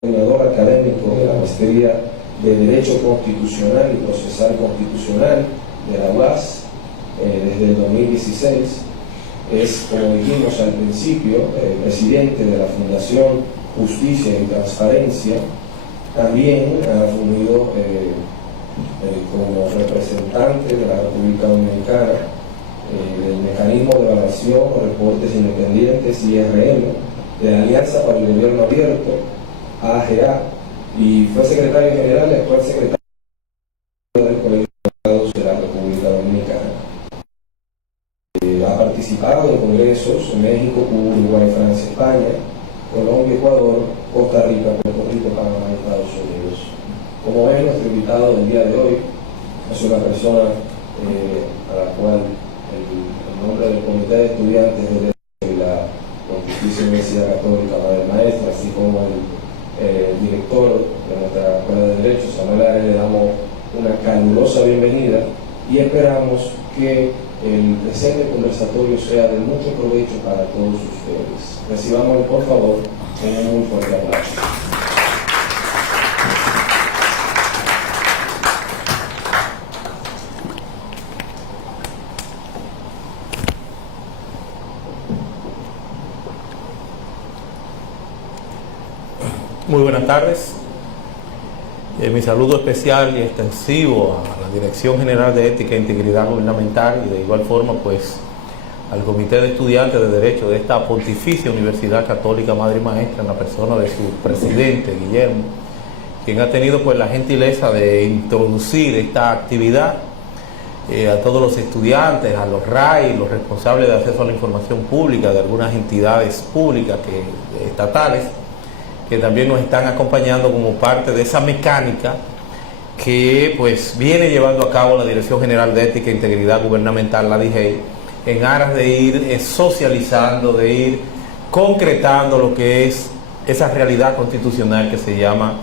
Coordinador académico de la Maestría de Derecho Constitucional y Procesal Constitucional de la UAS desde el 2016. Es, como dijimos al principio, presidente de la Fundación Justicia y Transparencia. También ha fungido como representante de la República Dominicana del Mecanismo de Evaluación o Reportes Independientes IRM, de la Alianza para el Gobierno Abierto, AGA, y fue secretario general y actual secretario del Colegio de Abogados de la República Dominicana. Ha participado en congresos en México, Cuba, Uruguay, Francia, España, Colombia, Ecuador, Costa Rica, Puerto Rico, Panamá y Estados Unidos. Como ven, nuestro invitado del día de hoy es una persona a la cual el nombre del Comité de Estudiantes de Derecho de la Pontificia Universidad Católica Madre Maestra, así como el director de nuestra Escuela de Derecho, Samuel Ares, le damos una calurosa bienvenida y esperamos que el presente conversatorio sea de mucho provecho para todos ustedes. Recibámoslo, por favor, con un muy fuerte aplauso. Muy buenas tardes. Mi saludo especial y extensivo a la Dirección General de Ética e Integridad Gubernamental y de igual forma pues al Comité de Estudiantes de Derecho de esta Pontificia Universidad Católica Madre y Maestra, en la persona de su presidente Guillermo, quien ha tenido pues la gentileza de introducir esta actividad a todos los estudiantes, a los RAI, los responsables de acceso a la información pública de algunas entidades públicas estatales, que también nos están acompañando como parte de esa mecánica que pues viene llevando a cabo la Dirección General de Ética e Integridad Gubernamental, la DIGEI, en aras de ir socializando, de ir concretando lo que es esa realidad constitucional que se llama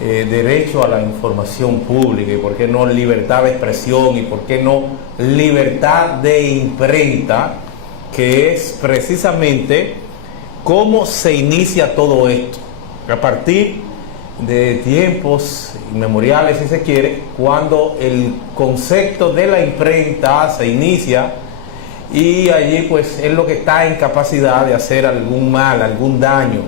derecho a la información pública, y por qué no libertad de expresión, y por qué no libertad de imprenta, que es precisamente cómo se inicia todo esto. A partir de tiempos inmemoriales, si se quiere, cuando el concepto de la imprenta se inicia, y allí pues es lo que está en capacidad de hacer algún mal, algún daño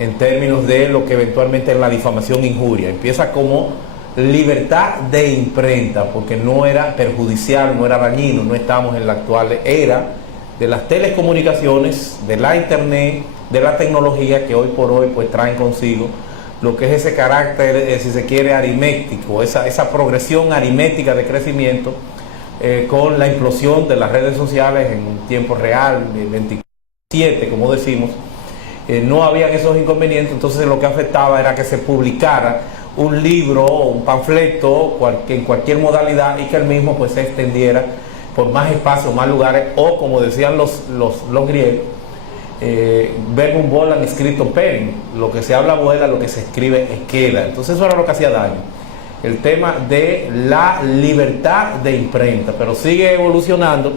en términos de lo que eventualmente es la difamación e injuria. Empieza como libertad de imprenta porque no era perjudicial, no era dañino. No estamos en la actual era de las telecomunicaciones, de la internet, de la tecnología, que hoy por hoy pues traen consigo lo que es ese carácter, si se quiere, aritmético, esa progresión aritmética de crecimiento, con la implosión de las redes sociales en tiempo real, 24/7, como decimos. No habían esos inconvenientes, entonces lo que afectaba era que se publicara un libro o un panfleto en cualquier modalidad, y que el mismo pues se extendiera por más espacios, más lugares, o como decían los griegos, verbum volam scriptum perim, lo que se habla vuela, lo que se escribe queda. Entonces eso era lo que hacía daño, el tema de la libertad de imprenta, pero sigue evolucionando,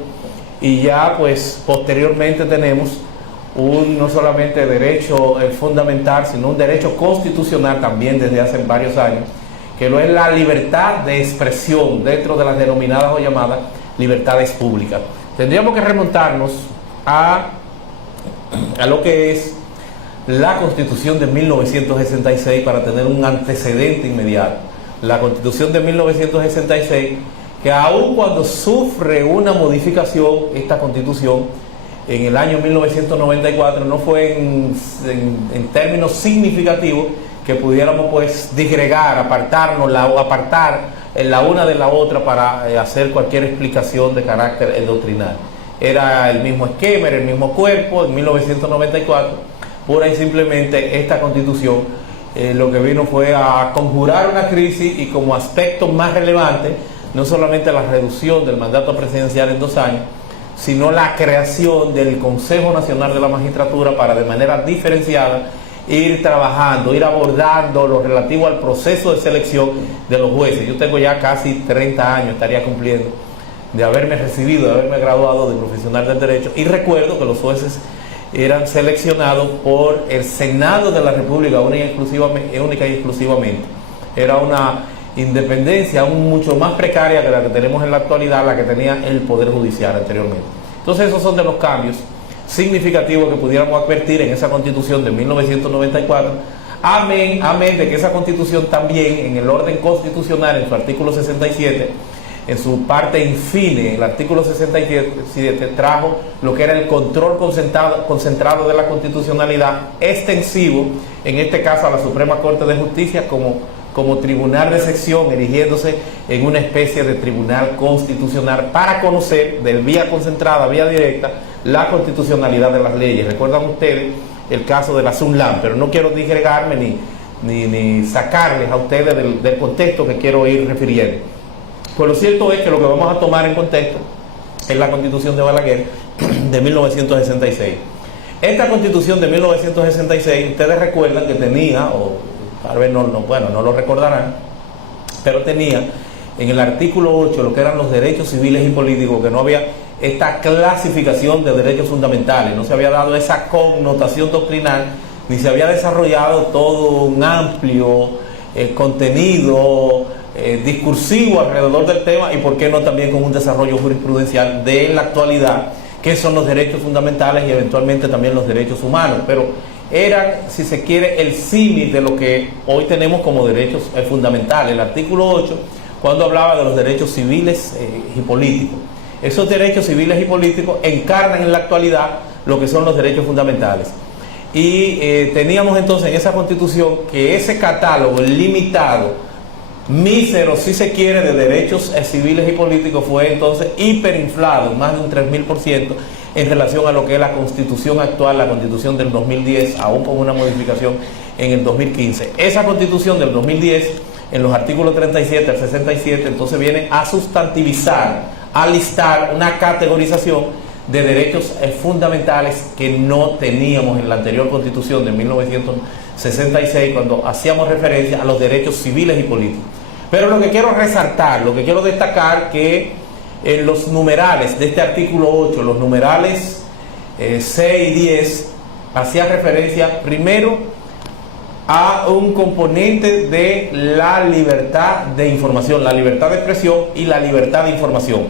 y ya pues posteriormente tenemos no solamente derecho fundamental, sino un derecho constitucional también desde hace varios años, que lo es la libertad de expresión dentro de las denominadas o llamadas libertades públicas. Tendríamos que remontarnos a lo que es la Constitución de 1966 para tener un antecedente inmediato. La Constitución de 1966, que aun cuando sufre una modificación, esta Constitución en el año 1994 no fue en términos significativos que pudiéramos pues disgregar, apartarnos o apartar la una de la otra para hacer cualquier explicación de carácter doctrinal. Era el mismo esquema, era el mismo cuerpo. En 1994, pura y simplemente esta Constitución lo que vino fue a conjurar una crisis, y como aspecto más relevante, no solamente la reducción del mandato presidencial en 2 años, sino la creación del Consejo Nacional de la Magistratura para de manera diferenciada ir trabajando, ir abordando lo relativo al proceso de selección de los jueces. Yo tengo ya casi 30 años, estaría cumpliendo, de haberme recibido, de haberme graduado de profesional del derecho, y recuerdo que los jueces eran seleccionados por el Senado de la República única y exclusivamente. Era una independencia aún mucho más precaria que la que tenemos en la actualidad, la que tenía el Poder Judicial anteriormente. Entonces esos son de los cambios significativos que pudiéramos advertir en esa Constitución de 1994, amén de que esa Constitución también en el orden constitucional, en su artículo 67, en su parte infine, el artículo 67 trajo lo que era el control concentrado de la constitucionalidad, extensivo, en este caso a la Suprema Corte de Justicia como tribunal de sección, erigiéndose en una especie de tribunal constitucional para conocer de vía concentrada, vía directa, la constitucionalidad de las leyes. Recuerdan ustedes el caso de la SUNLAM, pero no quiero disgregarme ni sacarles a ustedes del contexto que quiero ir refiriendo. Pues lo cierto es que lo que vamos a tomar en contexto es la Constitución de Balaguer de 1966. Esta Constitución de 1966, ustedes recuerdan que tenía, o tal vez no lo recordarán, pero tenía en el artículo 8 lo que eran los derechos civiles y políticos, que no había esta clasificación de derechos fundamentales, no se había dado esa connotación doctrinal, ni se había desarrollado todo un amplio contenido discursivo alrededor del tema, y por qué no también con un desarrollo jurisprudencial de la actualidad, que son los derechos fundamentales y eventualmente también los derechos humanos, pero eran, si se quiere, el símil de lo que hoy tenemos como derechos fundamentales. El artículo 8, cuando hablaba de los derechos civiles y políticos, esos derechos civiles y políticos encarnan en la actualidad lo que son los derechos fundamentales. Y teníamos entonces en esa Constitución que ese catálogo limitado, mísero, si se quiere, de derechos civiles y políticos fue entonces hiperinflado, más de un 3000% en relación a lo que es la Constitución actual, la Constitución del 2010, aún con una modificación en el 2015. Esa Constitución del 2010, en los artículos 37 al 67, entonces viene a sustantivizar, a listar una categorización de derechos fundamentales que no teníamos en la anterior Constitución de 1966, cuando hacíamos referencia a los derechos civiles y políticos. Pero lo que quiero resaltar, lo que quiero destacar, que en los numerales de este artículo 8, los numerales 6 y 10, hacía referencia primero a un componente de la libertad de información, la libertad de expresión y la libertad de información.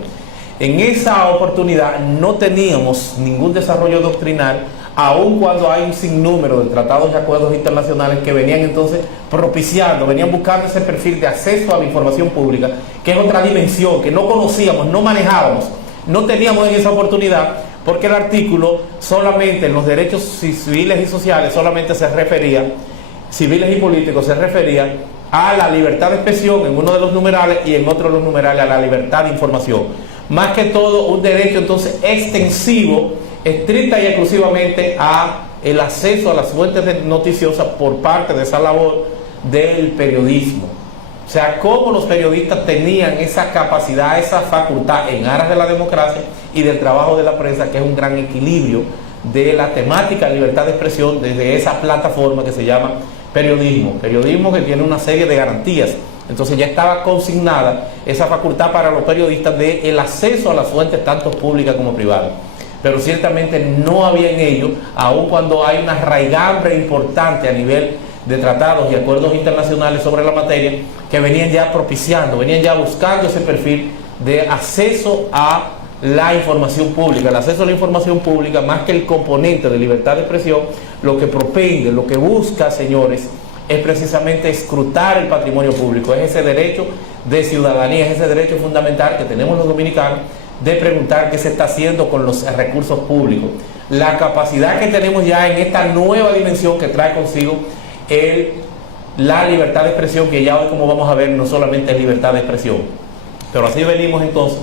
En esa oportunidad no teníamos ningún desarrollo doctrinal, aun cuando hay un sinnúmero de tratados y acuerdos internacionales que venían entonces propiciando, venían buscando ese perfil de acceso a la información pública, que es otra dimensión que no conocíamos, no manejábamos, no teníamos en esa oportunidad, porque el artículo solamente en los derechos civiles y sociales solamente se refería, civiles y políticos, se refería a la libertad de expresión en uno de los numerales y en otro de los numerales a la libertad de información. Más que todo un derecho entonces extensivo, estricta y exclusivamente a el acceso a las fuentes noticiosas por parte de esa labor del periodismo. O sea, cómo los periodistas tenían esa capacidad, esa facultad en aras de la democracia y del trabajo de la prensa, que es un gran equilibrio de la temática de libertad de expresión desde esa plataforma que se llama periodismo que tiene una serie de garantías. Entonces ya estaba consignada esa facultad para los periodistas de el acceso a las fuentes tanto públicas como privadas. Pero ciertamente no había en ello, aun cuando hay una raigambre importante a nivel de tratados y acuerdos internacionales sobre la materia, que venían ya propiciando, venían ya buscando ese perfil de acceso a la información pública. El acceso a la información pública, más que el componente de libertad de expresión, lo que propende, lo que busca, señores, es precisamente escrutar el patrimonio público, es ese derecho de ciudadanía, es ese derecho fundamental que tenemos los dominicanos de preguntar qué se está haciendo con los recursos públicos. La capacidad que tenemos ya en esta nueva dimensión que trae consigo la libertad de expresión, que ya hoy, como vamos a ver, no solamente es libertad de expresión, pero así venimos entonces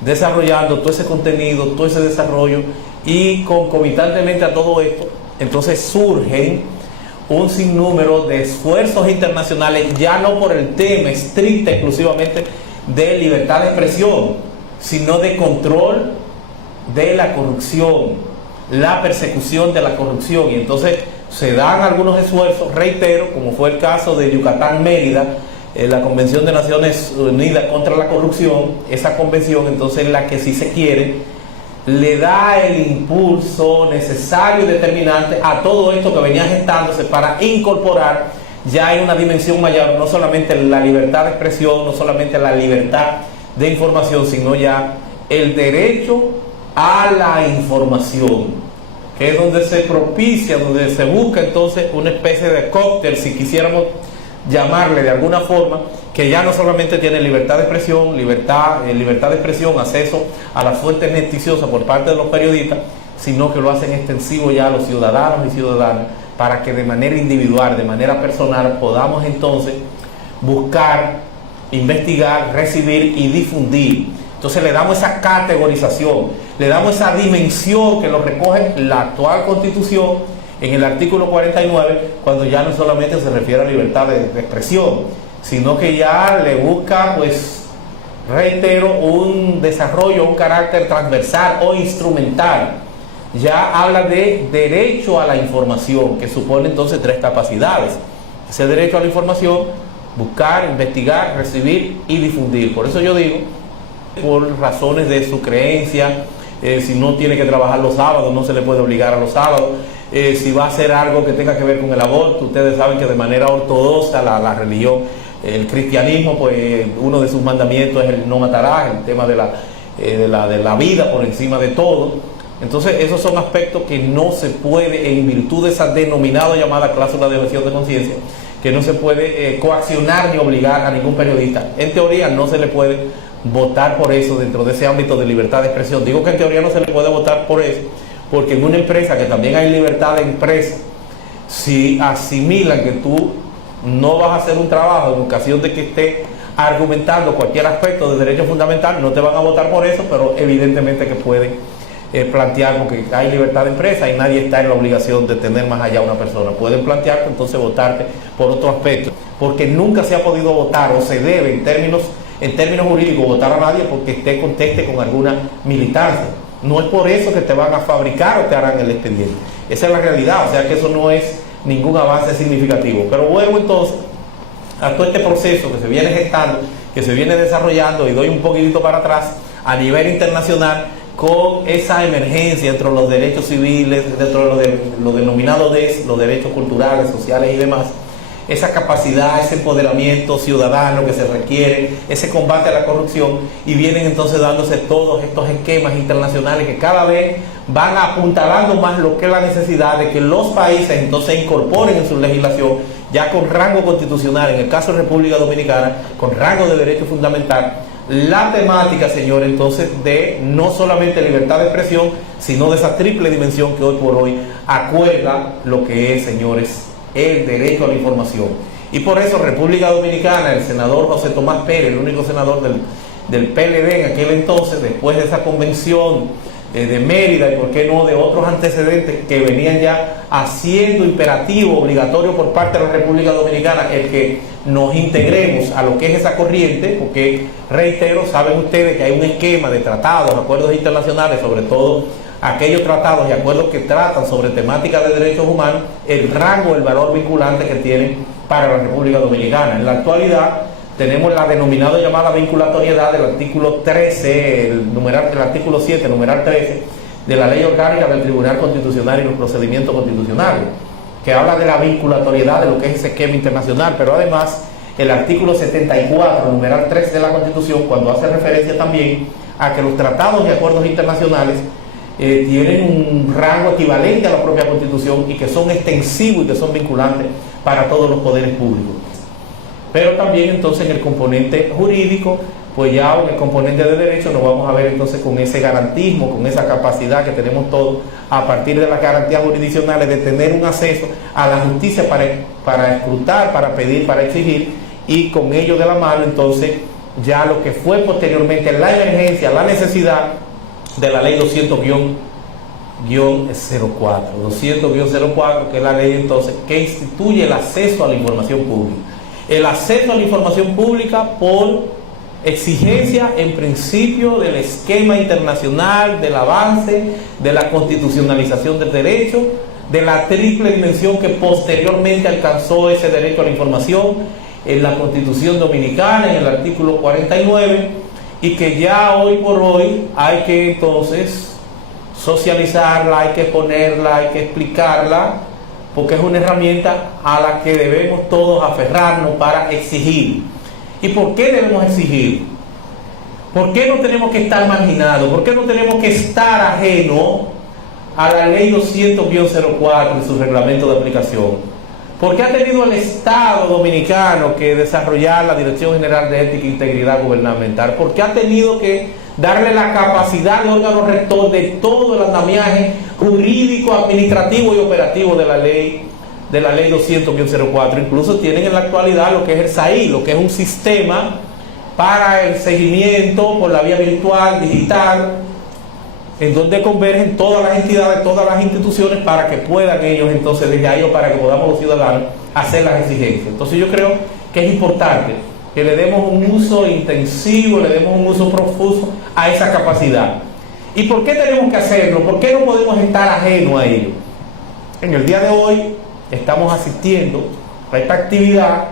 desarrollando todo ese contenido, todo ese desarrollo, y concomitantemente a todo esto, entonces surgen un sinnúmero de esfuerzos internacionales, ya no por el tema estricto exclusivamente de libertad de expresión, sino de control de la corrupción, la persecución de la corrupción. Y entonces se dan algunos esfuerzos, reitero, como fue el caso de Yucatán-Mérida, la Convención de Naciones Unidas contra la Corrupción. Esa convención, entonces, en la que, si se quiere, le da el impulso necesario y determinante a todo esto que venía gestándose para incorporar ya en una dimensión mayor, no solamente la libertad de expresión, no solamente la libertad de información, sino ya el derecho a la información, que es donde se propicia, donde se busca entonces una especie de cóctel, si quisiéramos llamarle de alguna forma, que ya no solamente tiene libertad de expresión, libertad de expresión, acceso a las fuentes noticiosas por parte de los periodistas, sino que lo hacen extensivo ya a los ciudadanos y ciudadanas, para que de manera individual, de manera personal, podamos entonces buscar, investigar, recibir y difundir. Entonces le damos esa categorización, le damos esa dimensión que lo recoge la actual Constitución en el artículo 49, cuando ya no solamente se refiere a libertad de expresión, sino que ya le busca, pues, reitero, un desarrollo, un carácter transversal o instrumental. Ya habla de derecho a la información, que supone entonces 3 capacidades. Ese derecho a la información: buscar, investigar, recibir y difundir. Por eso yo digo, por razones de su creencia, si no tiene que trabajar los sábados, no se le puede obligar a los sábados. Si va a hacer algo que tenga que ver con el aborto, ustedes saben que de manera ortodoxa la religión, el cristianismo, pues uno de sus mandamientos es el no matarás, el tema de la vida por encima de todo. Entonces esos son aspectos que no se puede, en virtud de esa denominada llamada cláusula de objeción de conciencia, que no se puede coaccionar ni obligar a ningún periodista. En teoría no se le puede votar por eso dentro de ese ámbito de libertad de expresión. Digo que en teoría no se le puede votar por eso, porque en una empresa que también hay libertad de empresa, si asimilan que tú no vas a hacer un trabajo en ocasión de que esté argumentando cualquier aspecto de derecho fundamental, no te van a votar por eso, pero evidentemente que pueden plantear, porque hay libertad de empresa y nadie está en la obligación de tener más allá a una persona. Pueden plantearte entonces votarte por otro aspecto, porque nunca se ha podido votar o se debe en términos jurídicos votar a nadie porque conteste con alguna militancia. No es por eso que te van a fabricar o te harán el expediente. Esa es la realidad, o sea que eso no es ningún avance significativo. Pero vuelvo entonces a todo este proceso que se viene gestando, que se viene desarrollando, y doy un poquitito para atrás a nivel internacional, con esa emergencia entre los derechos civiles, dentro de lo denominado los derechos culturales, sociales y demás, esa capacidad, ese empoderamiento ciudadano que se requiere, ese combate a la corrupción, y vienen entonces dándose todos estos esquemas internacionales que cada vez van apuntalando más lo que es la necesidad de que los países entonces incorporen en su legislación, ya con rango constitucional, en el caso de República Dominicana, con rango de derecho fundamental, la temática, señor, entonces de no solamente libertad de expresión, sino de esa triple dimensión que hoy por hoy acuerda lo que es, señores, el derecho a la información. Y por eso República Dominicana, el senador José Tomás Pérez, el único senador del PLD en aquel entonces, después de esa convención de Mérida, y por qué no de otros antecedentes que venían ya haciendo imperativo, obligatorio por parte de la República Dominicana el que nos integremos a lo que es esa corriente, porque, reitero, saben ustedes que hay un esquema de tratados, acuerdos internacionales, sobre todo aquellos tratados y acuerdos que tratan sobre temáticas de derechos humanos, el rango, el valor vinculante que tienen para la República Dominicana. En la actualidad tenemos la denominada llamada vinculatoriedad del artículo 13, el artículo 7, numeral 13, de la Ley Orgánica del Tribunal Constitucional y los procedimientos constitucionales, que habla de la vinculatoriedad de lo que es ese esquema internacional, pero además el artículo 74, numeral 3 de la Constitución, cuando hace referencia también a que los tratados y acuerdos internacionales tienen un rango equivalente a la propia Constitución y que son extensivos y que son vinculantes para todos los poderes públicos. Pero también entonces en el componente jurídico, pues ya en el componente de derecho nos vamos a ver entonces con ese garantismo, con esa capacidad que tenemos todos a partir de las garantías jurisdiccionales de tener un acceso a la justicia para escrutar, para pedir, para exigir, y con ello de la mano entonces ya lo que fue posteriormente la emergencia, la necesidad de la ley 200-04, que es la ley entonces que instituye el acceso a la información pública. El acceso a la información pública por exigencia en principio del esquema internacional, del avance, de la constitucionalización del derecho, de la triple dimensión que posteriormente alcanzó ese derecho a la información en la Constitución Dominicana, en el artículo 49, y que ya hoy por hoy hay que entonces socializarla, hay que ponerla, hay que explicarla, porque es una herramienta a la que debemos todos aferrarnos para exigir. ¿Y por qué debemos exigir? ¿Por qué no tenemos que estar marginados? ¿Por qué no tenemos que estar ajenos a la ley 200-04 y su reglamento de aplicación? ¿Por qué ha tenido el Estado dominicano que desarrollar la Dirección General de Ética e Integridad Gubernamental? ¿Por qué ha tenido que darle la capacidad de órgano rector de todo el andamiaje jurídico, administrativo y operativo de la ley 200-04? Incluso tienen en la actualidad lo que es el SAI, lo que es un sistema para el seguimiento por la vía virtual, digital, en donde convergen todas las entidades, todas las instituciones, para que puedan ellos entonces desde ahí, o para que podamos los ciudadanos hacer las exigencias. Entonces yo creo que es importante que le demos un uso intensivo, le demos un uso profuso a esa capacidad. ¿Y por qué tenemos que hacerlo? ¿Por qué no podemos estar ajenos a ello? En el día de hoy estamos asistiendo a esta actividad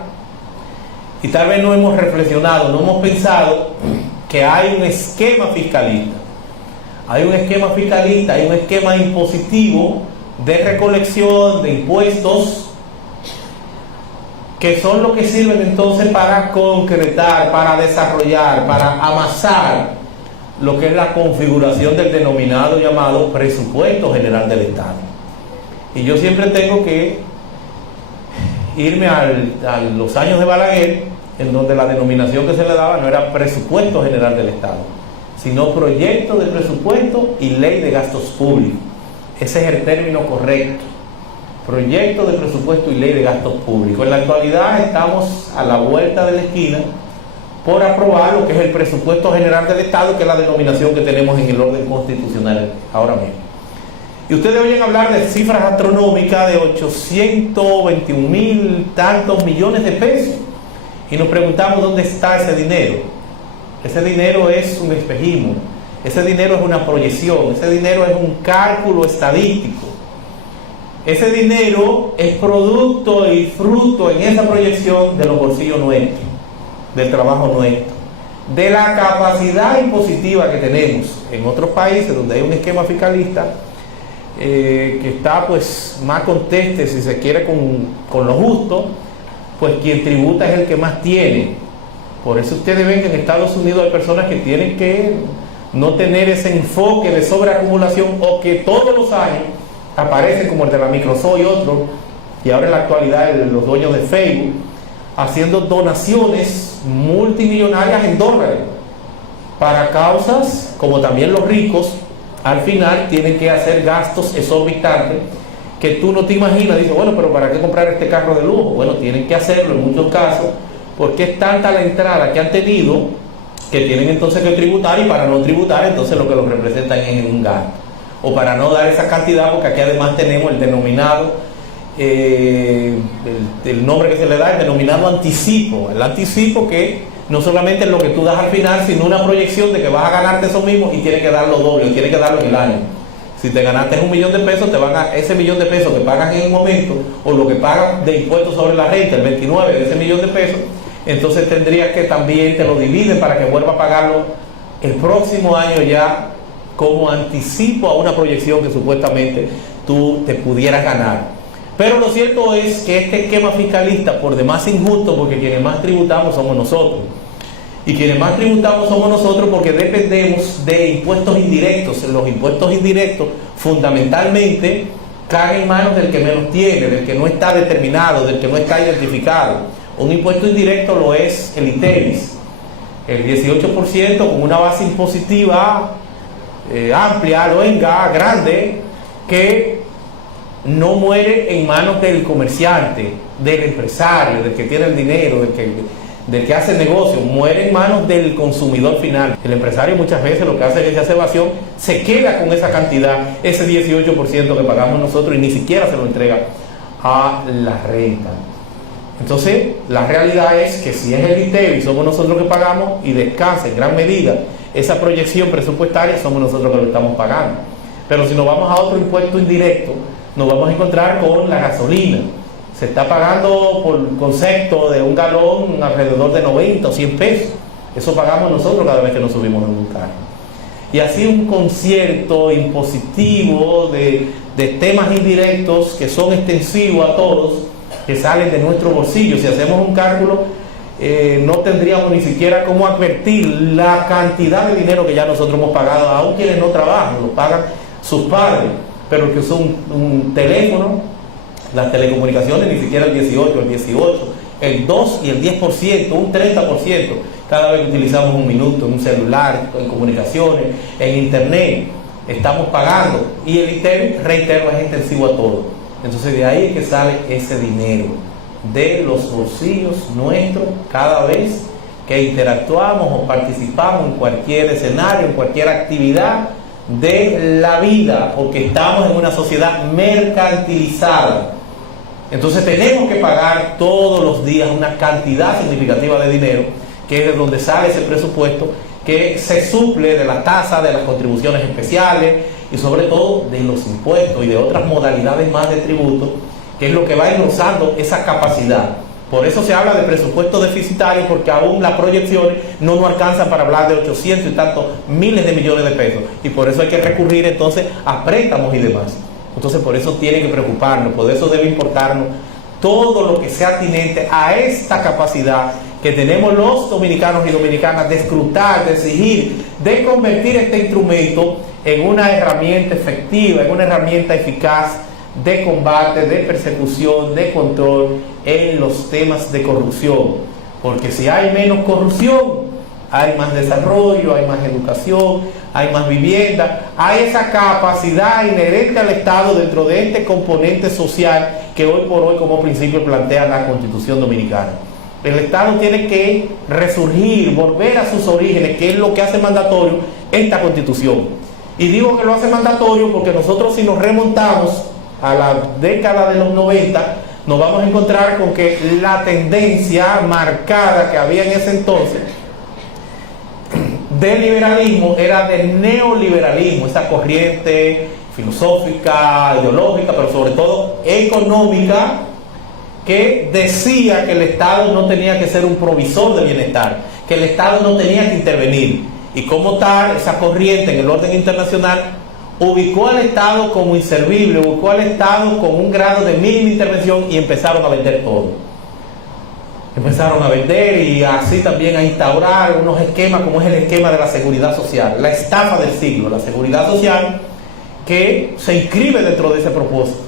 y tal vez no hemos reflexionado, no hemos pensado que hay un esquema fiscalista. Hay un esquema fiscalista, hay un esquema impositivo de recolección de impuestos que son los que sirven entonces para concretar, para desarrollar, para amasar lo que es la configuración del denominado llamado presupuesto general del Estado. Y yo siempre tengo que irme a los años de Balaguer, en donde la denominación que se le daba no era presupuesto general del Estado, sino proyecto de presupuesto y ley de gastos públicos. Ese es el término correcto: proyecto de presupuesto y ley de gastos públicos. En la actualidad estamos a la vuelta de la esquina por aprobar lo que es el presupuesto general del Estado, que es la denominación que tenemos en el orden constitucional ahora mismo. Y ustedes oyen hablar de cifras astronómicas de 821,000 tantos millones de pesos, y nos preguntamos dónde está ese dinero. Ese dinero es un espejismo, ese dinero es una proyección, ese dinero es un cálculo estadístico. Ese dinero es producto y fruto en esa proyección de los bolsillos nuestros, del trabajo nuestro, de la capacidad impositiva que tenemos. En otros países donde hay un esquema fiscalista que está pues más conteste, si se quiere, con lo justo, pues quien tributa es el que más tiene. Por eso ustedes ven que en Estados Unidos hay personas que tienen que no tener ese enfoque de sobreacumulación, o que todos los años aparecen, como el de la Microsoft y otros, y ahora en la actualidad los dueños de Facebook, haciendo donaciones multimillonarias en dólares para causas, como también los ricos al final tienen que hacer gastos exorbitantes que tú no te imaginas. Dices, bueno, pero ¿para qué comprar este carro de lujo? Bueno, tienen que hacerlo en muchos casos, porque es tanta la entrada que han tenido que tienen entonces que tributar, y para no tributar entonces lo que los representan es en un gasto, o para no dar esa cantidad, porque aquí además tenemos el denominado, el nombre que se le da, el denominado anticipo. El anticipo, que no solamente es lo que tú das al final, sino una proyección de que vas a ganarte eso mismo y tienes que darlo doble, tienes que darlo en el año. Si te ganaste $1.000.000 de pesos, te van a ese $1.000.000 de pesos que pagas en el momento, o lo que pagas de impuestos sobre la renta, el 29 de ese $1.000.000 de pesos, entonces tendrías que también te lo dividen para que vuelva a pagarlo el próximo año ya como anticipo a una proyección que supuestamente tú te pudieras ganar. Pero lo cierto es que este esquema fiscalista, por demás injusto, porque quienes más tributamos somos nosotros, y quienes más tributamos somos nosotros porque dependemos de impuestos indirectos. Los impuestos indirectos fundamentalmente caen en manos del que menos tiene, del que no está determinado, del que no está identificado. Un impuesto indirecto lo es el ITEVIS, el 18%, con una base impositiva amplia, luenga, grande, que no muere en manos del comerciante, del empresario, del que tiene el dinero, del que hace el negocio, muere en manos del consumidor final. El empresario muchas veces lo que hace es que se hace evasión, se queda con esa cantidad, ese 18% que pagamos nosotros, y ni siquiera se lo entrega a la renta. Entonces, la realidad es que si es el ITEVI, somos nosotros que pagamos, y descansa en gran medida esa proyección presupuestaria, somos nosotros que lo estamos pagando. Pero si nos vamos a otro impuesto indirecto, nos vamos a encontrar con la gasolina. Se está pagando por concepto de un galón alrededor de 90 o 100 pesos. Eso pagamos nosotros cada vez que nos subimos en un carro. y así un concierto impositivo de temas indirectos que son extensivos a todos, que salen de nuestro bolsillo. Si hacemos un cálculo, no tendríamos ni siquiera cómo advertir la cantidad de dinero que ya nosotros hemos pagado, aún quienes no trabajan, lo pagan sus padres, pero que son un teléfono, las telecomunicaciones, ni siquiera el 18, el 2 y el 10%, un 30%, cada vez que utilizamos un minuto en un celular, en comunicaciones, en internet, estamos pagando, y el ITER, reitero, es extensivo a todo. Entonces de ahí es que sale ese dinero, de los bolsillos nuestros, cada vez que interactuamos o participamos en cualquier escenario, en cualquier actividad de la vida, porque estamos en una sociedad mercantilizada. Entonces tenemos que pagar todos los días una cantidad significativa de dinero, que es de donde sale ese presupuesto, que se suple de la tasa, de las contribuciones especiales y sobre todo de los impuestos y de otras modalidades más de tributo, que es lo que va engrosando esa capacidad. Por eso se habla de presupuesto deficitario, porque aún las proyecciones no nos alcanzan para hablar de 800 y tantos miles de millones de pesos, y por eso hay que recurrir entonces a préstamos y demás. Entonces por eso tiene que preocuparnos, por eso debe importarnos todo lo que sea atinente a esta capacidad que tenemos los dominicanos y dominicanas de escrutar, de exigir, de convertir este instrumento en una herramienta efectiva, en una herramienta eficaz de combate, de persecución, de control en los temas de corrupción. Porque si hay menos corrupción, hay más desarrollo, hay más educación, hay más vivienda, hay esa capacidad inherente al Estado dentro de este componente social que hoy por hoy como principio plantea la Constitución Dominicana. El Estado tiene que resurgir, volver a sus orígenes, que es lo que hace mandatorio esta Constitución. Y digo que lo hace mandatorio porque nosotros, si nos remontamos a la década de los 90, nos vamos a encontrar con que la tendencia marcada que había en ese entonces del liberalismo era del neoliberalismo, esa corriente filosófica, ideológica, pero sobre todo económica, que decía que el Estado no tenía que ser un provisor de bienestar, que el Estado no tenía que intervenir. Y como tal, esa corriente en el orden internacional ubicó al Estado como inservible, ubicó al Estado con un grado de mínima intervención, y empezaron a vender todo. Empezaron a vender y así también a instaurar unos esquemas como es el esquema de la seguridad social, la estafa del siglo, la seguridad social, que se inscribe dentro de ese propósito,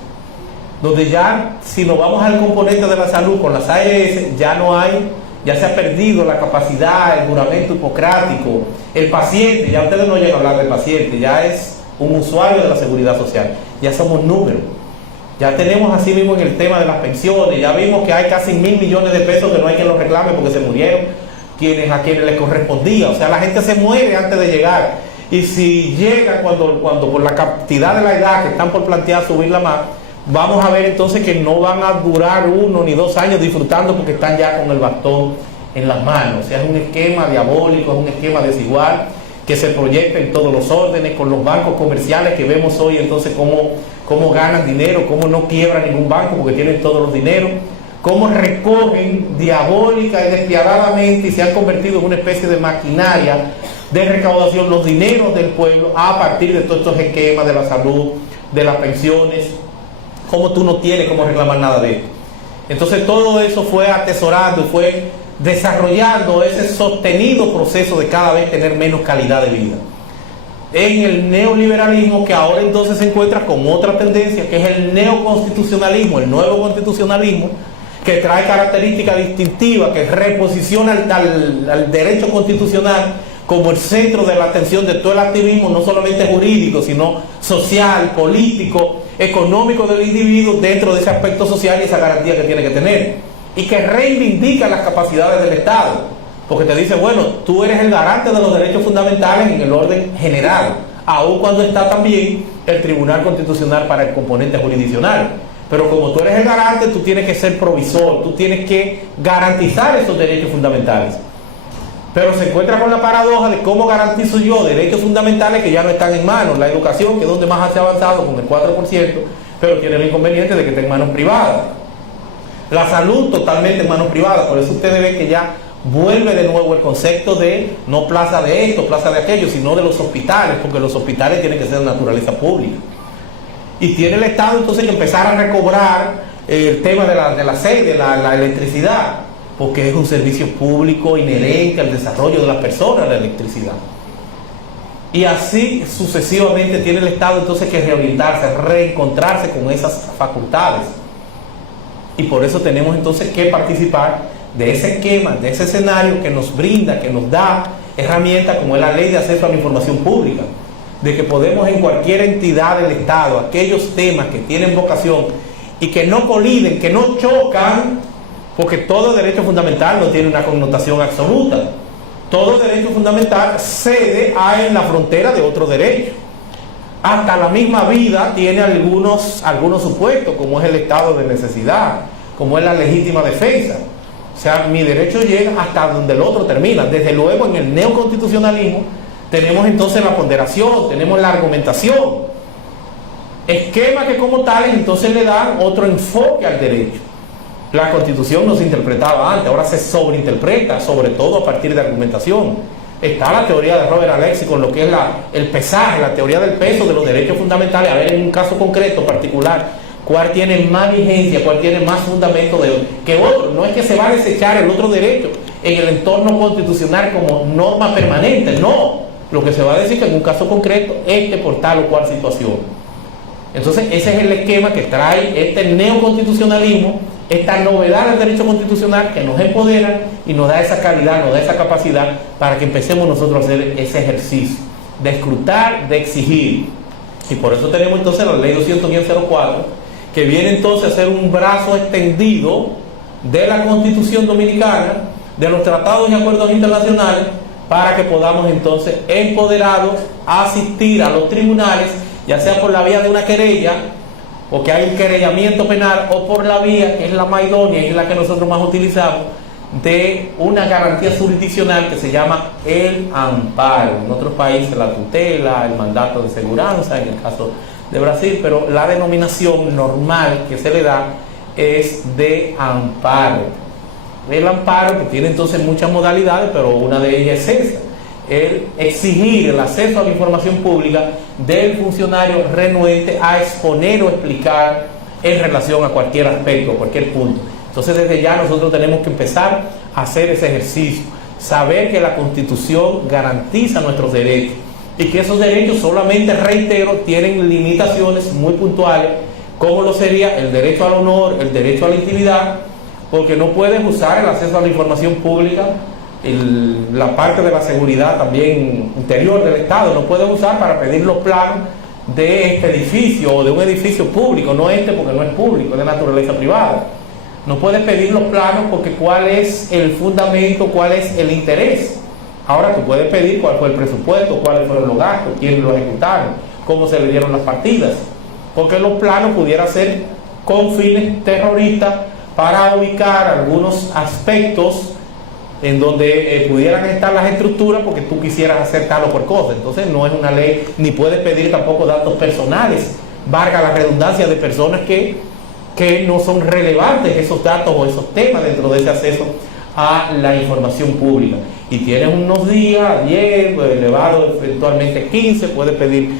donde ya, si nos vamos al componente de la salud con las ARS, ya se ha perdido la capacidad, el juramento hipocrático, el paciente, ya ustedes no llegan a hablar del paciente, ya es un usuario de la seguridad social, ya somos números. Ya tenemos así mismo en el tema de las pensiones, ya vimos que hay casi 1.000 millones de pesos que no hay quien los reclame porque se murieron a quienes les correspondía. O sea, la gente se muere antes de llegar, y si llega cuando por la cantidad de la edad que están por plantear subirla más, vamos a ver entonces que no van a durar 1 ni 2 años disfrutando porque están ya con el bastón en las manos. O sea, es un esquema diabólico, es un esquema desigual que se proyecta en todos los órdenes, con los bancos comerciales que vemos hoy entonces cómo ganan dinero, cómo no quiebran ningún banco porque tienen todos los dineros, cómo recogen diabólica y despiadadamente y se han convertido en una especie de maquinaria de recaudación los dineros del pueblo a partir de todos estos esquemas de la salud, de las pensiones, cómo tú no tienes cómo reclamar nada de esto. Entonces todo eso fue atesorando y fue desarrollando ese sostenido proceso de cada vez tener menos calidad de vida. En el neoliberalismo, que ahora entonces se encuentra con otra tendencia, que es el neoconstitucionalismo, el nuevo constitucionalismo, que trae características distintivas, que reposiciona al derecho constitucional como el centro de la atención de todo el activismo, no solamente jurídico, sino social, político, económico del individuo dentro de ese aspecto social y esa garantía que tiene que tener. Y que reivindica las capacidades del Estado, porque te dice, bueno, tú eres el garante de los derechos fundamentales en el orden general, aun cuando está también el Tribunal Constitucional para el componente jurisdiccional. Pero como tú eres el garante, tú tienes que ser provisor, tú tienes que garantizar esos derechos fundamentales. Pero se encuentra con la paradoja de cómo garantizo yo derechos fundamentales que ya no están en manos. La educación, que es donde más se ha avanzado con el 4%, pero tiene el inconveniente de que está en manos privadas. La salud totalmente en manos privadas. Por eso ustedes ven que ya vuelve de nuevo el concepto de no plaza de esto, plaza de aquello, sino de los hospitales, porque los hospitales tienen que ser de naturaleza pública. Y tiene el Estado entonces que empezar a recobrar el tema de la electricidad, porque es un servicio público inherente al desarrollo de las personas, la electricidad. Y así sucesivamente tiene el Estado entonces que reorientarse, reencontrarse con esas facultades. Y por eso tenemos entonces que participar de ese esquema, de ese escenario que nos brinda, que nos da herramientas como es la Ley de Acceso a la Información Pública, de que podemos en cualquier entidad del Estado, aquellos temas que tienen vocación y que no coliden, que no chocan, porque todo derecho fundamental no tiene una connotación absoluta. Todo derecho fundamental cede en la frontera de otro derecho. Hasta la misma vida tiene algunos supuestos, como es el estado de necesidad, como es la legítima defensa. O sea, mi derecho llega hasta donde el otro termina. Desde luego, en el neoconstitucionalismo tenemos entonces la ponderación, tenemos la argumentación. Esquemas que como tales entonces le dan otro enfoque al derecho. La Constitución no se interpretaba antes, ahora se sobreinterpreta, sobre todo a partir de argumentación. Está la teoría de Robert Alexis con lo que es el pesaje, la teoría del peso de los derechos fundamentales, a ver en un caso concreto, particular, cuál tiene más vigencia, cuál tiene más fundamento que otro. No es que se va a desechar el otro derecho en el entorno constitucional como norma permanente, no. Lo que se va a decir que en un caso concreto, por tal o cual situación. Entonces ese es el esquema que trae este neoconstitucionalismo, esta novedad del derecho constitucional que nos empodera y nos da esa calidad, nos da esa capacidad para que empecemos nosotros a hacer ese ejercicio de escrutar, de exigir. Y por eso tenemos entonces la ley 200-04, que viene entonces a ser un brazo extendido de la Constitución Dominicana, de los tratados y acuerdos internacionales, para que podamos entonces empoderados asistir a los tribunales, ya sea por la vía de una querella, o que hay un querellamiento penal, o por la vía, que es la más idónea y es la que nosotros más utilizamos, de una garantía jurisdiccional que se llama el amparo. En otros países la tutela, el mandato de seguridad, en el caso de Brasil, pero la denominación normal que se le da es de amparo. El amparo, que tiene entonces muchas modalidades, pero una de ellas es esa: el exigir el acceso a la información pública del funcionario renuente a exponer o explicar en relación a cualquier aspecto, a cualquier punto. Entonces desde ya nosotros tenemos que empezar a hacer ese ejercicio, saber que la Constitución garantiza nuestros derechos y que esos derechos solamente, reitero, tienen limitaciones muy puntuales, como lo sería el derecho al honor, el derecho a la intimidad, porque no puedes usar el acceso a la información pública, la parte de la seguridad también interior del Estado, no puedes usar para pedir los planos de este edificio o de un edificio público, no porque no es público, es de naturaleza privada. No puedes pedir los planos porque cuál es el fundamento, cuál es el interés. Ahora tú puedes pedir cuál fue el presupuesto, cuáles fueron los gastos, quiénes lo ejecutaron, cómo se le dieron las partidas, porque los planos pudieran ser con fines terroristas para ubicar algunos aspectos en donde pudieran estar las estructuras porque tú quisieras hacer tal o por cosa. Entonces no es una ley, ni puedes pedir tampoco datos personales, valga la redundancia, de personas que no son relevantes esos datos o esos temas dentro de ese acceso a la información pública. Y tienes unos días, 10, elevado eventualmente 15, puedes pedir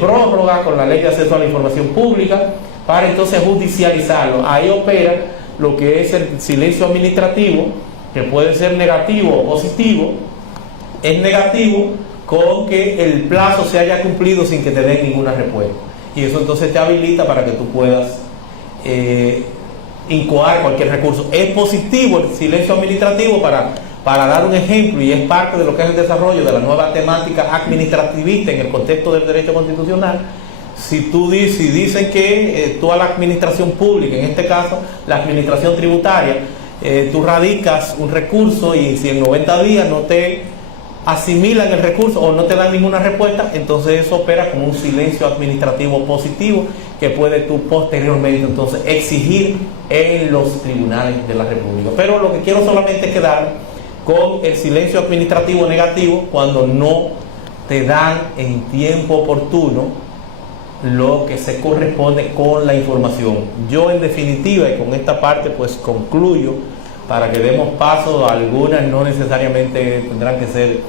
prórroga con la ley de acceso a la información pública para entonces judicializarlo. Ahí opera lo que es el silencio administrativo, que puede ser negativo o positivo. Es negativo con que el plazo se haya cumplido sin que te den ninguna respuesta, y eso entonces te habilita para que tú puedas incoar cualquier recurso. Es positivo el silencio administrativo para dar un ejemplo, y es parte de lo que es el desarrollo de la nueva temática administrativista en el contexto del derecho constitucional. Si dicen que toda la administración pública, en este caso la administración tributaria, tú radicas un recurso y si en 90 días no te asimilan el recurso o no te dan ninguna respuesta, entonces eso opera como un silencio administrativo positivo que puedes tú posteriormente entonces exigir en los tribunales de la República. Pero lo que quiero solamente es quedar con el silencio administrativo negativo cuando no te dan en tiempo oportuno lo que se corresponde con la información. Yo en definitiva, y con esta parte pues concluyo para que demos paso a algunas, no necesariamente tendrán que ser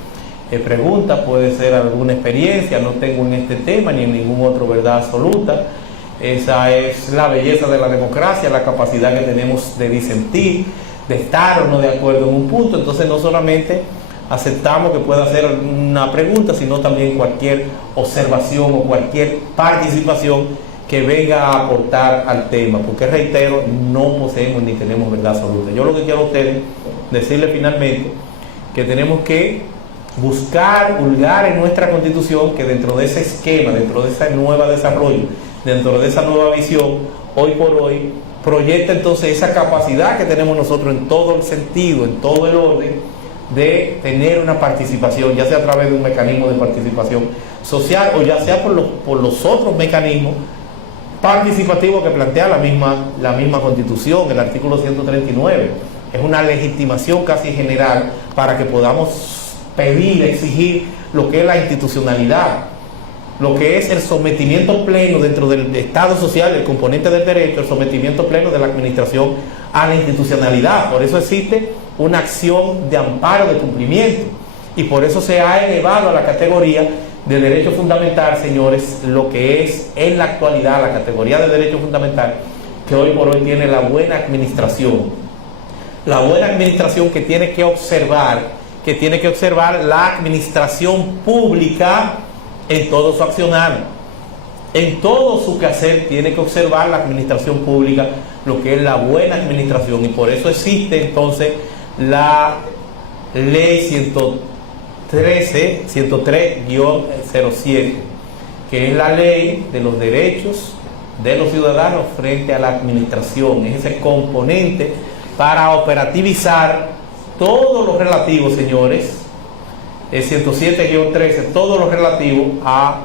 preguntas, puede ser alguna experiencia, no tengo en este tema ni en ningún otro verdad absoluta. Esa es la belleza de la democracia, la capacidad que tenemos de disentir, de estar o no de acuerdo en un punto. Entonces no solamente aceptamos que pueda hacer una pregunta, sino también cualquier observación o cualquier participación que venga a aportar al tema, porque reitero, no poseemos ni tenemos verdad absoluta. Yo lo que quiero a ustedes decirles finalmente que tenemos que buscar, hurgar en nuestra Constitución que dentro de ese esquema, dentro de ese nuevo desarrollo, dentro de esa nueva visión, hoy por hoy, proyecta entonces esa capacidad que tenemos nosotros en todo el sentido, en todo el orden, de tener una participación, ya sea a través de un mecanismo de participación social o ya sea por los otros mecanismos participativos que plantea la misma Constitución, el artículo 139. Es una legitimación casi general para que podamos pedir, exigir lo que es la institucionalidad, lo que es el sometimiento pleno dentro del Estado social, el componente del derecho, el sometimiento pleno de la administración a la institucionalidad. Por eso existe una acción de amparo, de cumplimiento, y por eso se ha elevado a la categoría de derecho fundamental, señores, lo que es en la actualidad la categoría de derecho fundamental, que hoy por hoy tiene la buena administración. La buena administración que tiene que observar la administración pública en todo su accionar, en todo su quehacer tiene que observar la administración pública, lo que es la buena administración, y por eso existe entonces la ley 103-07, que es la ley de los derechos de los ciudadanos frente a la administración. Es ese componente para operativizar todo lo relativo, señores, el 107-13, todo lo relativo a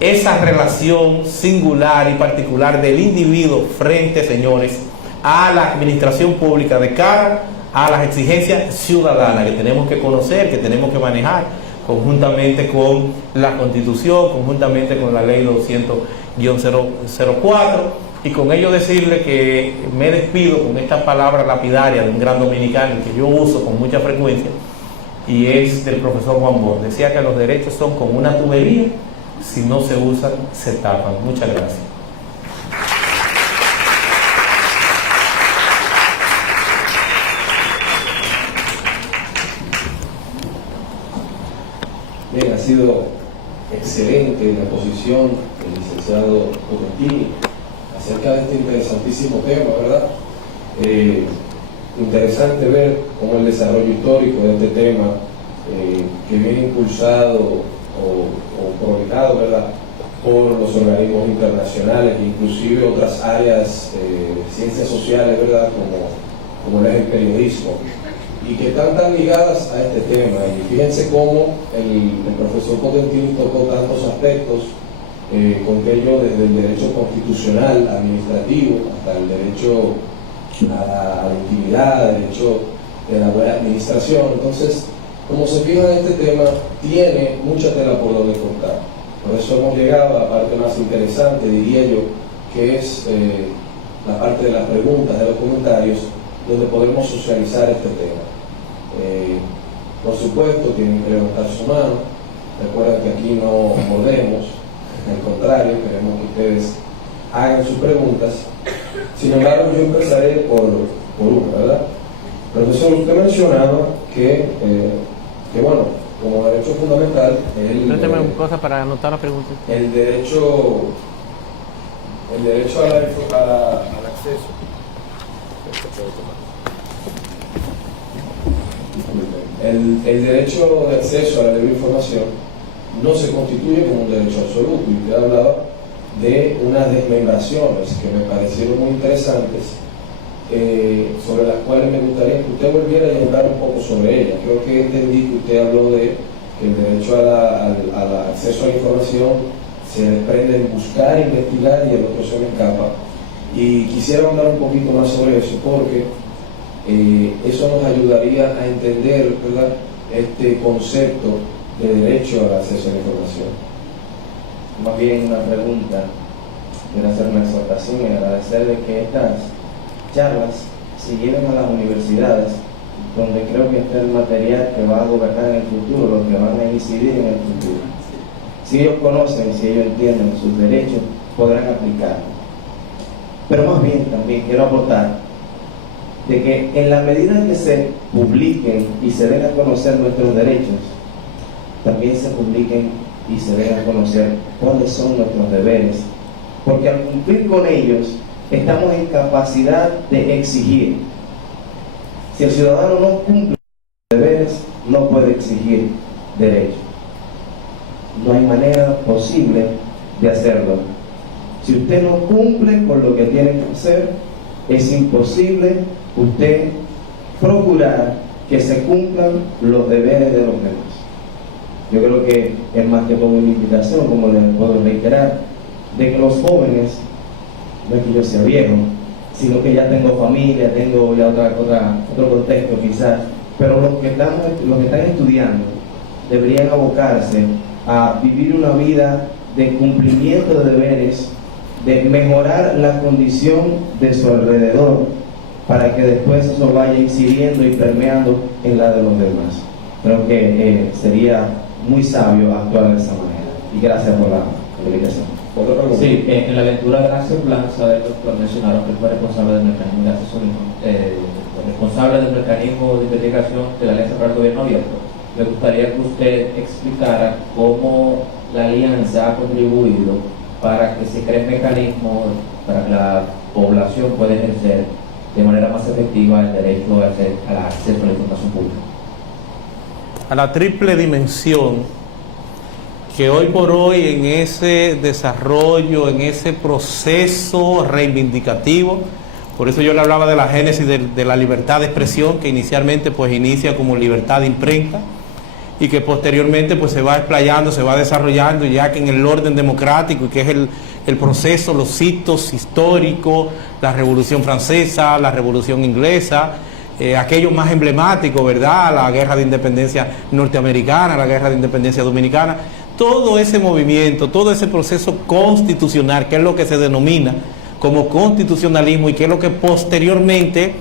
esa relación singular y particular del individuo frente, señores, a la administración pública de cara a las exigencias ciudadanas que tenemos que conocer, que tenemos que manejar conjuntamente con la Constitución, conjuntamente con la ley 200-04, y con ello decirle que me despido con esta palabra lapidaria de un gran dominicano que yo uso con mucha frecuencia, y es del profesor Juan Bosch. Decía que los derechos son como una tubería, si no se usan, se tapan. Muchas gracias. Bien, ha sido excelente la exposición del licenciado Cotentini acerca de este interesantísimo tema, ¿verdad? Interesante ver cómo el desarrollo histórico de este tema, que viene impulsado o provocado, ¿verdad?, por los organismos internacionales, inclusive otras áreas, ciencias sociales, ¿verdad?, como lo es el periodismo, y que están tan ligadas a este tema. Y fíjense cómo el profesor Cotentini tocó tantos aspectos, conté yo desde el derecho constitucional, administrativo, hasta el derecho a la intimidad, derecho de la buena administración. Entonces, como se fija en este tema, tiene mucha tela por donde cortar. Por eso hemos llegado a la parte más interesante, diría yo, que es la parte de las preguntas, de los comentarios, donde podemos socializar este tema. Por supuesto, tienen que levantar su mano. Recuerden que aquí no mordemos, al contrario, queremos que ustedes hagan sus preguntas. Sin embargo, yo empezaré por una, ¿verdad? Profesor, usted mencionaba que bueno, como derecho fundamental, Préstame una cosa para anotar la pregunta. el derecho al acceso. El derecho de acceso a la libre información no se constituye como un derecho absoluto, y usted hablaba de unas desmembraciones que me parecieron muy interesantes, sobre las cuales me gustaría que usted volviera a hablar un poco sobre ellas. Creo que entendí que usted habló de que el derecho al acceso a la información se desprende en buscar, investigar, y el otro se me escapa. Y quisiera hablar un poquito más sobre eso, porque eso nos ayudaría a entender, ¿verdad?, este concepto de derecho al acceso a la información. Más bien una pregunta, quiero hacer una exhortación y agradecerle que estas charlas se lleven a las universidades, donde creo que está el material que va a gobernar en el futuro, los que van a incidir en el futuro. Si ellos conocen, si ellos entienden sus derechos, podrán aplicarlo. Pero más bien también quiero aportar de que en la medida en que se publiquen y se den a conocer nuestros derechos, también se publiquen y se den a conocer cuáles son nuestros deberes, porque al cumplir con ellos estamos en capacidad de exigir. Si el ciudadano no cumple sus deberes, no puede exigir derechos. No hay manera posible de hacerlo. Si usted no cumple con lo que tiene que hacer, es imposible usted procurar que se cumplan los deberes de los demás. Yo creo que es más que todo una invitación, como les puedo reiterar, de que los jóvenes, no es que yo sea viejo, sino que ya tengo familia, tengo ya otro contexto quizás, pero los que están estudiando deberían abocarse a vivir una vida de cumplimiento de deberes, de mejorar la condición de su alrededor, para que después eso vaya incidiendo y permeando en la de los demás. Creo que sería muy sabio actuar de esa manera. Y gracias por la comunicación. ¿Otra pregunta? Sí, en la lectura de Gracia Blanca del doctor mencionaron que fue responsable del mecanismo de asesorismo, responsable del mecanismo de investigación de la Alianza para el Gobierno Abierto. Me gustaría que usted explicara cómo la Alianza ha contribuido para que se creen mecanismos para que la población pueda ejercer de manera más efectiva el derecho al acceso a la información pública. A la triple dimensión que hoy por hoy en ese desarrollo, en ese proceso reivindicativo, por eso yo le hablaba de la génesis de la libertad de expresión, que inicialmente pues inicia como libertad de imprenta y que posteriormente pues se va explayando, se va desarrollando, ya que en el orden democrático, y que es el proceso, los hitos históricos, la Revolución Francesa, la Revolución Inglesa, aquello más emblemático, ¿verdad? La Guerra de Independencia norteamericana, la Guerra de Independencia dominicana, todo ese movimiento, todo ese proceso constitucional, que es lo que se denomina como constitucionalismo y que es lo que posteriormente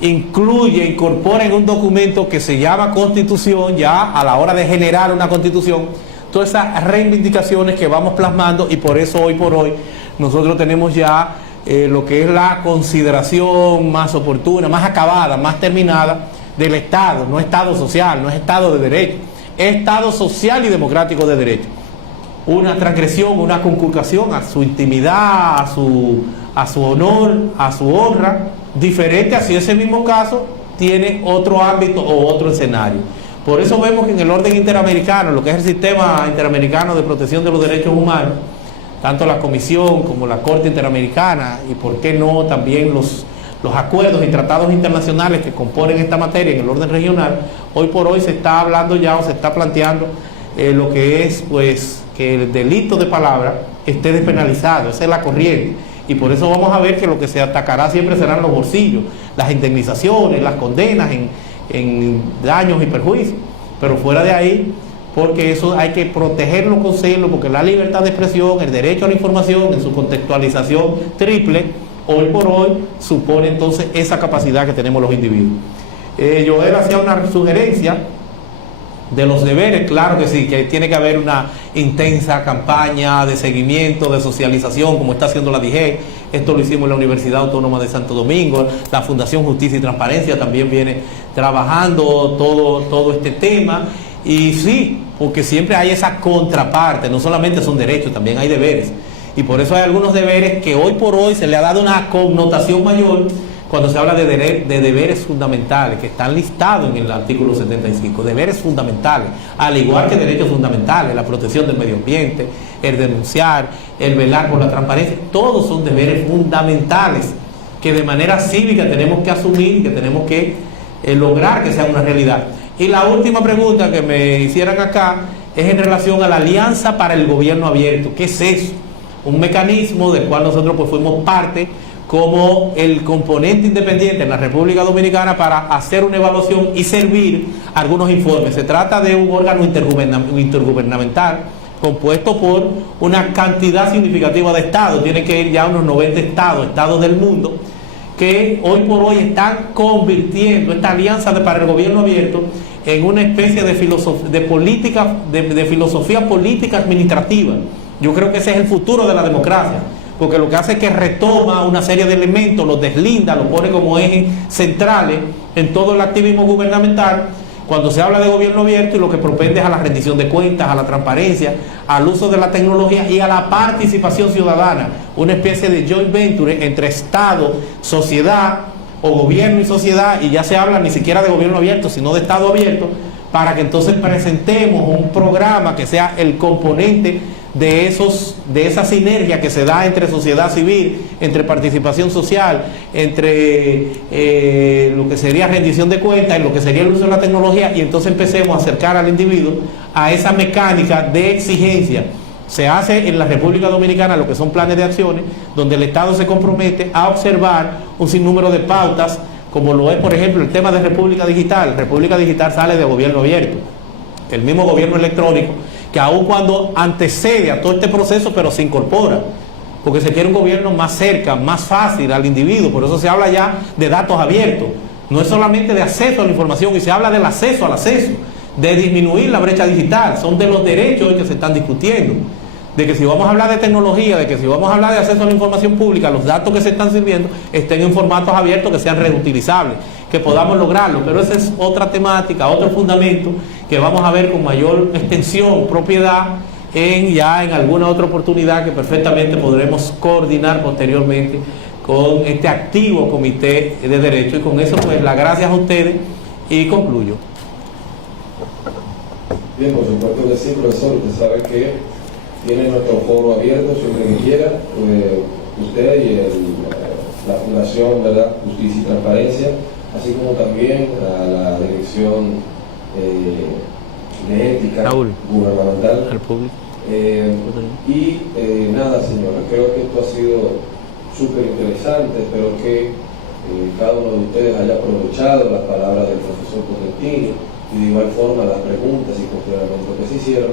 incorpora en un documento que se llama Constitución, ya a la hora de generar una Constitución, todas esas reivindicaciones que vamos plasmando, y por eso hoy por hoy nosotros tenemos ya lo que es la consideración más oportuna, más acabada, más terminada del Estado, no Estado social, no es Estado de derecho, es Estado social y democrático de derecho. Una transgresión, una conculcación a su intimidad, a su honor, a su honra, diferente a si ese mismo caso tiene otro ámbito o otro escenario. Por eso vemos que en el orden interamericano, lo que es el sistema interamericano de protección de los derechos humanos, tanto la Comisión como la Corte Interamericana, y por qué no también los acuerdos y tratados internacionales que componen esta materia en el orden regional, hoy por hoy se está hablando ya, o se está planteando lo que es pues que el delito de palabra esté despenalizado. Esa es la corriente, y por eso vamos a ver que lo que se atacará siempre serán los bolsillos, las indemnizaciones, las condenas en daños y perjuicios, pero fuera de ahí, porque eso hay que protegerlo con celo, porque la libertad de expresión, el derecho a la información en su contextualización triple, hoy por hoy supone entonces esa capacidad que tenemos los individuos. Joel hacía una sugerencia de los deberes. Claro que sí, que tiene que haber una intensa campaña de seguimiento, de socialización, como está haciendo la DIGE. Esto lo hicimos en la Universidad Autónoma de Santo Domingo. La Fundación Justicia y Transparencia también viene trabajando todo este tema. Y sí, porque siempre hay esa contraparte, no solamente son derechos, también hay deberes. Y por eso hay algunos deberes que hoy por hoy se le ha dado una connotación mayor cuando se habla de deberes fundamentales, que están listados en el artículo 75, deberes fundamentales, al igual que derechos fundamentales, la protección del medio ambiente, el denunciar, el velar por la transparencia, todos son deberes fundamentales que de manera cívica tenemos que asumir y que tenemos que lograr que sean una realidad. Y la última pregunta que me hicieran acá es en relación a la Alianza para el Gobierno Abierto. ¿Qué es eso? Un mecanismo del cual nosotros pues fuimos parte como el componente independiente en la República Dominicana para hacer una evaluación y servir algunos informes. Se trata de un órgano intergubernamental compuesto por una cantidad significativa de estados, tiene que ir ya a unos 90 estados del mundo, que hoy por hoy están convirtiendo esta alianza para el gobierno abierto en una especie de filosofía política administrativa. Yo creo que ese es el futuro de la democracia, porque lo que hace es que retoma una serie de elementos, los deslinda, los pone como ejes centrales en todo el activismo gubernamental cuando se habla de gobierno abierto, y lo que propende es a la rendición de cuentas, a la transparencia, al uso de la tecnología y a la participación ciudadana, una especie de joint venture entre Estado, sociedad, o gobierno y sociedad, y ya se habla ni siquiera de gobierno abierto, sino de Estado abierto, para que entonces presentemos un programa que sea el componente de esa sinergia que se da entre sociedad civil, entre participación social, entre lo que sería rendición de cuentas y lo que sería el uso de la tecnología, y entonces empecemos a acercar al individuo a esa mecánica de exigencia. Se hace en la República Dominicana lo que son planes de acciones, donde el Estado se compromete a observar un sinnúmero de pautas, como lo es, por ejemplo, el tema de República Digital. República Digital sale de gobierno abierto, el mismo gobierno electrónico, que aun cuando antecede a todo este proceso, pero se incorpora, porque se quiere un gobierno más cerca, más fácil al individuo. Por eso se habla ya de datos abiertos, no es solamente de acceso a la información, y se habla del acceso al acceso, de disminuir la brecha digital. Son de los derechos hoy que se están discutiendo, de que si vamos a hablar de tecnología, de que si vamos a hablar de acceso a la información pública, los datos que se están sirviendo estén en formatos abiertos que sean reutilizables, que podamos lograrlo. Pero esa es otra temática, otro fundamento que vamos a ver con mayor extensión, propiedad, en alguna otra oportunidad que perfectamente podremos coordinar posteriormente con este activo comité de derecho. Y con eso, pues, las gracias a ustedes, y concluyo. Bien, por supuesto que sí, profesor. Usted sabe que tiene nuestro foro abierto siempre que quiera. Usted y la Fundación, ¿verdad?, Justicia y Transparencia, así como también a la Dirección de Ética Gubernamental. Al público. Nada, señora, creo que esto ha sido súper interesante. Espero que cada uno de ustedes haya aprovechado las palabras del profesor Potentini, y de igual forma las preguntas y cuestionamientos que se hicieron.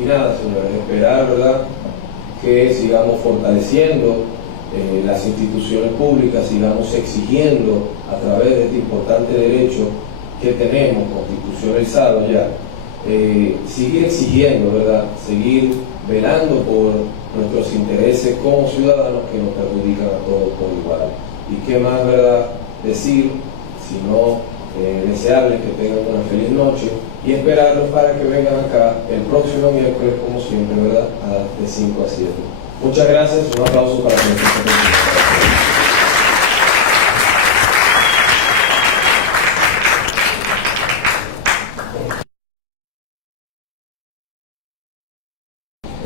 Y nada, señores, esperar, ¿verdad?, que sigamos fortaleciendo las instituciones públicas, sigamos exigiendo a través de este importante derecho que tenemos constitucionalizado ya, seguir exigiendo, ¿verdad?, seguir velando por nuestros intereses como ciudadanos que nos perjudican a todos por igual. Y qué más, ¿verdad?, decir, sino desearles que tengan una feliz noche y esperarlos para que vengan acá el próximo miércoles, como siempre, ¿verdad?, de 5 a 7. Muchas gracias, un aplauso para nuestros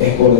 es por